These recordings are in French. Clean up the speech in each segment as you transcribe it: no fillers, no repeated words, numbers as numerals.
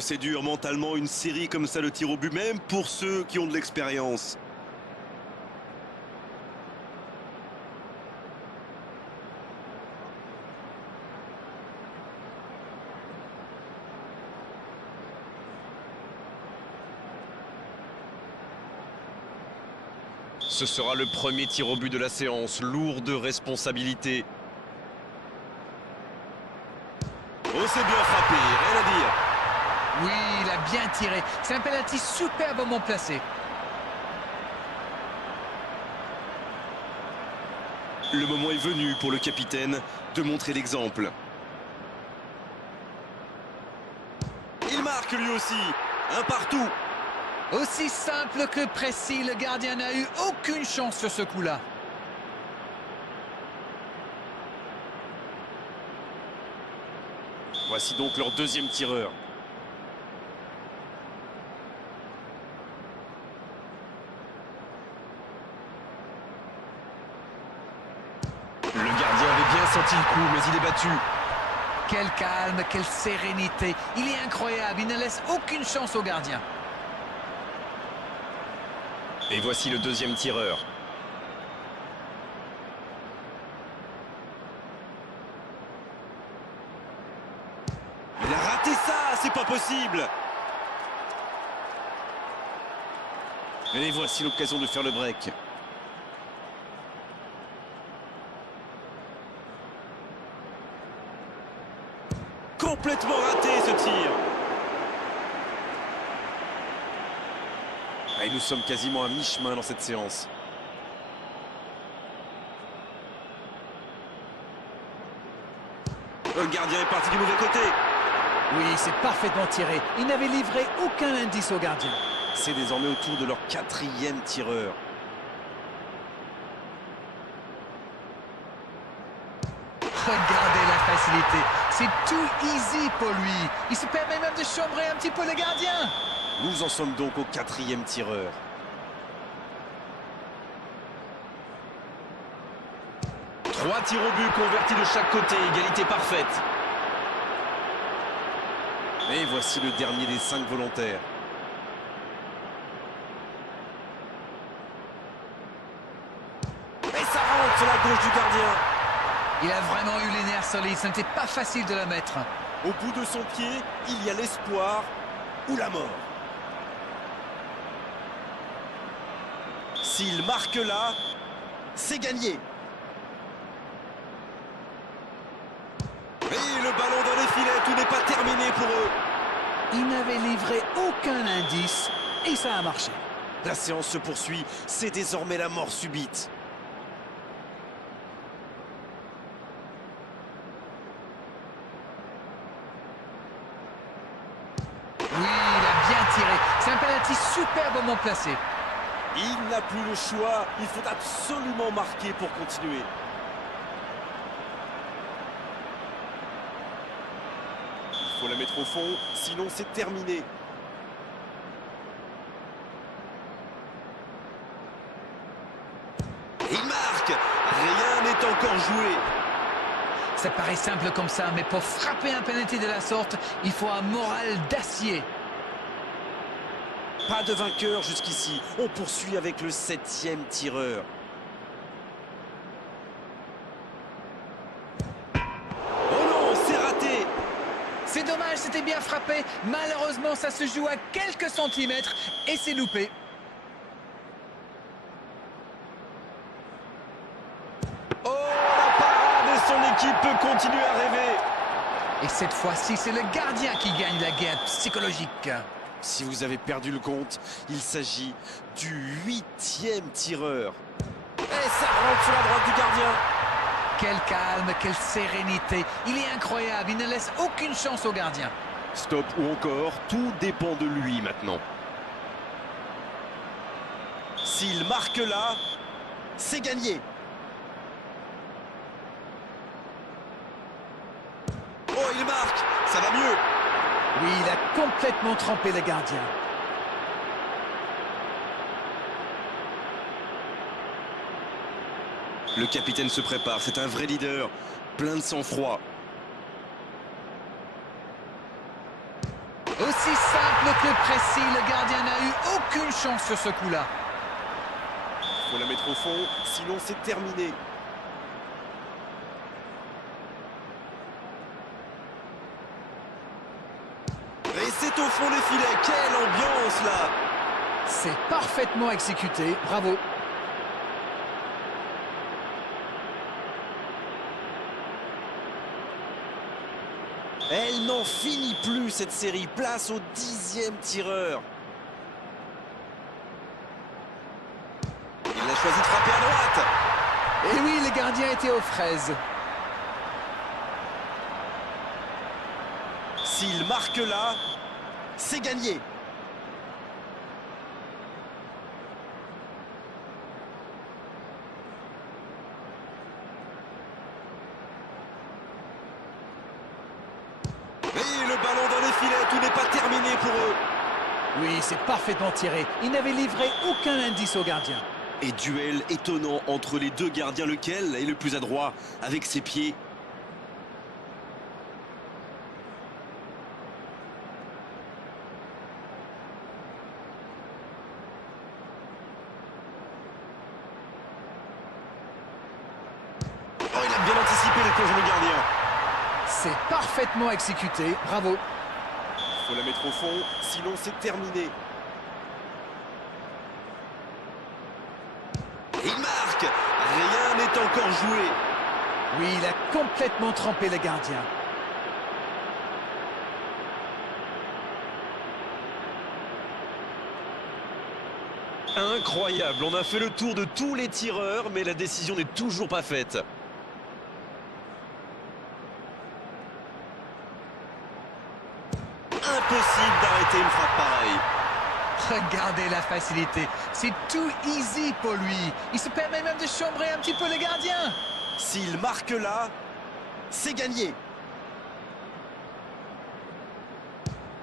C'est dur mentalement une série comme ça, le tir au but, même pour ceux qui ont de l'expérience. Ce sera le premier tir au but de la séance, lourde responsabilité. Oh, c'est bien frappé, rien à dire. Oui, il a bien tiré. C'est un penalty superbement placé. Le moment est venu pour le capitaine de montrer l'exemple. Il marque lui aussi, un partout. Aussi simple que précis, le gardien n'a eu aucune chance sur ce coup-là. Voici donc leur deuxième tireur. Le gardien avait bien senti le coup, mais il est battu. Quel calme, quelle sérénité. Il est incroyable, il ne laisse aucune chance au gardien. Et voici le deuxième tireur. Il a raté ça, c'est pas possible. Et voici l'occasion de faire le break. Complètement raté ce tir. Et nous sommes quasiment à mi-chemin dans cette séance. Le gardien est parti du mauvais côté. Oui, c'est parfaitement tiré. Il n'avait livré aucun indice au gardien. C'est désormais au tour de leur quatrième tireur. Regardez la facilité. C'est tout easy pour lui. Il se permet même de chambrer un petit peu le gardien. Nous en sommes donc au quatrième tireur. Trois tirs au but convertis de chaque côté, égalité parfaite. Et voici le dernier des 5 volontaires. Et ça rentre sur la gauche du gardien. Il a vraiment eu les nerfs solides. Ce n'était pas facile de la mettre. Au bout de son pied, il y a l'espoir ou la mort. S'il marque là, c'est gagné. Et le ballon dans les filets, tout n'est pas terminé pour eux. Il n'avait livré aucun indice et ça a marché. La séance se poursuit, c'est désormais la mort subite. Oui, il a bien tiré. C'est un penalty superbement placé. Il n'a plus le choix, il faut absolument marquer pour continuer. Il faut la mettre au fond, sinon c'est terminé. Il marque, rien n'est encore joué. Ça paraît simple comme ça, mais pour frapper un penalty de la sorte, il faut un moral d'acier. Pas de vainqueur jusqu'ici, on poursuit avec le 7e tireur. Oh non, c'est raté. C'est dommage, c'était bien frappé. Malheureusement, ça se joue à quelques centimètres et c'est loupé. Oh, la parade et son équipe peut continuer à rêver. Et cette fois-ci, c'est le gardien qui gagne la guerre psychologique. Si vous avez perdu le compte, il s'agit du 8e tireur. Et ça rentre sur la droite du gardien. Quel calme, quelle sérénité. Il est incroyable, il ne laisse aucune chance au gardien. Stop ou encore, tout dépend de lui maintenant. S'il marque là, c'est gagné. Oh, il marque, ça va mieux. Oui, il a complètement trempé le gardien. Le capitaine se prépare, c'est un vrai leader, plein de sang-froid. Aussi Aussi simple que précis, le gardien n'a eu aucune chance sur ce coup-là. Il faut la mettre au fond, sinon c'est terminé. Et c'est au fond des filets. Quelle ambiance là! C'est parfaitement exécuté, bravo. Elle n'en finit plus cette série. Place au 10e tireur. Il a choisi de frapper à droite. Et oui, les gardiens étaient aux fraises. S'il marque là, c'est gagné. Et le ballon dans les filets, tout n'est pas terminé pour eux. Oui, c'est parfaitement tiré. Il n'avait livré aucun indice au gardien. Et duel étonnant entre les deux gardiens, lequel est le plus adroit avec ses pieds? Oh, il a bien anticipé les plongeons du gardien. C'est parfaitement exécuté, bravo. Il faut la mettre au fond, sinon c'est terminé. Il marque. Rien n'est encore joué. Oui, il a complètement trempé le gardien. Incroyable, on a fait le tour de tous les tireurs, mais la décision n'est toujours pas faite. Impossible d'arrêter une frappe pareille. Regardez la facilité. C'est tout easy pour lui. Il se permet même de chambrer un petit peu le gardien. S'il marque là, c'est gagné.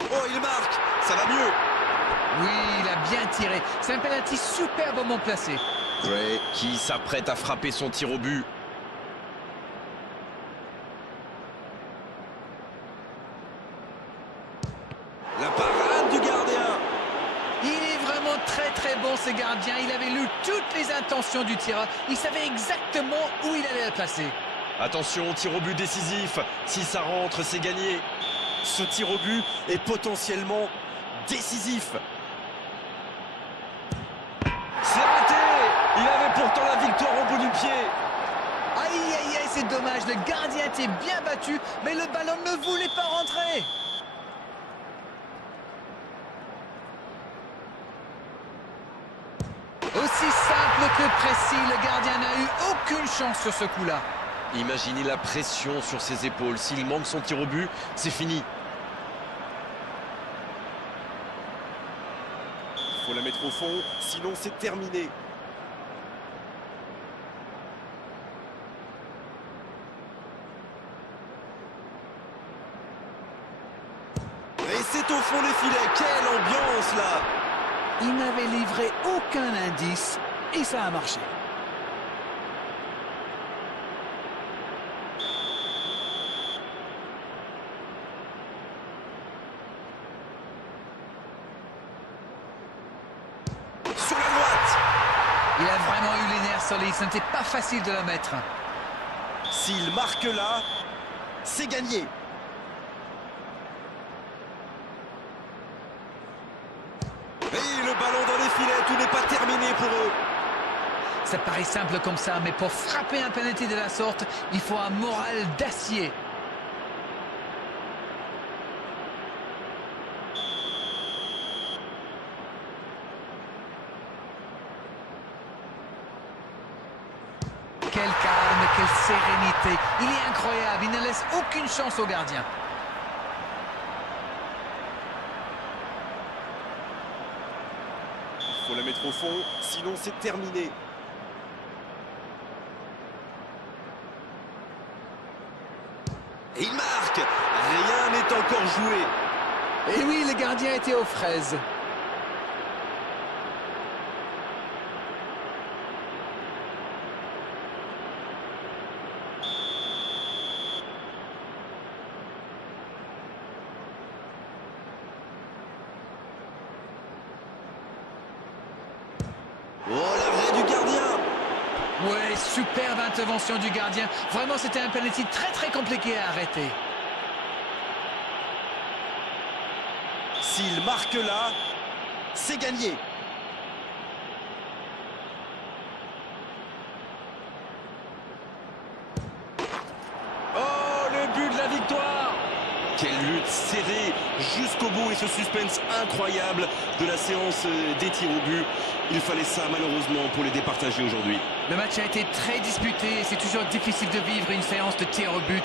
Oh, il marque. Ça va mieux. Oui, il a bien tiré. C'est un penalty superbement placé. Gray qui s'apprête à frapper son tir au but. La parade du gardien. Il est vraiment très bon ce gardien. Il avait lu toutes les intentions du tireur. Il savait exactement où il allait la placer. Attention, tir au but décisif. Si ça rentre, c'est gagné. Ce tir au but est potentiellement décisif. C'est raté. Il avait pourtant la victoire au bout du pied. Aïe, aïe, aïe, c'est dommage. Le gardien était bien battu, mais le ballon ne voulait pas rentrer. Aussi simple que précis, le gardien n'a eu aucune chance sur ce coup-là. Imaginez la pression sur ses épaules. S'il manque son tir au but, c'est fini. Il faut la mettre au fond, sinon c'est terminé. Et c'est au fond des filets. Quelle ambiance là! Il n'avait livré aucun indice et ça a marché. Sur la droite. Il a vraiment eu les nerfs solides, ce n'était pas facile de la mettre. S'il marque là, c'est gagné. Et le ballon dans les filets, tout n'est pas terminé pour eux. Ça paraît simple comme ça, mais pour frapper un penalty de la sorte, il faut un moral d'acier. Quel calme, quelle sérénité. Il est incroyable, il ne laisse aucune chance au gardien. Il faut la mettre au fond, sinon c'est terminé. Et il marque. Rien n'est encore joué. Et oui, le gardien était aux fraises. Oh, l'arrêt du gardien! Ouais, superbe intervention du gardien. Vraiment, c'était un penalty très compliqué à arrêter. S'il marque là, c'est gagné. Oh, le but de la victoire! Quelle lutte serrée jusqu'au bout et ce suspense incroyable de la séance des tirs au but. Il fallait ça malheureusement pour les départager aujourd'hui. Le match a été très disputé et c'est toujours difficile de vivre une séance de tirs au but.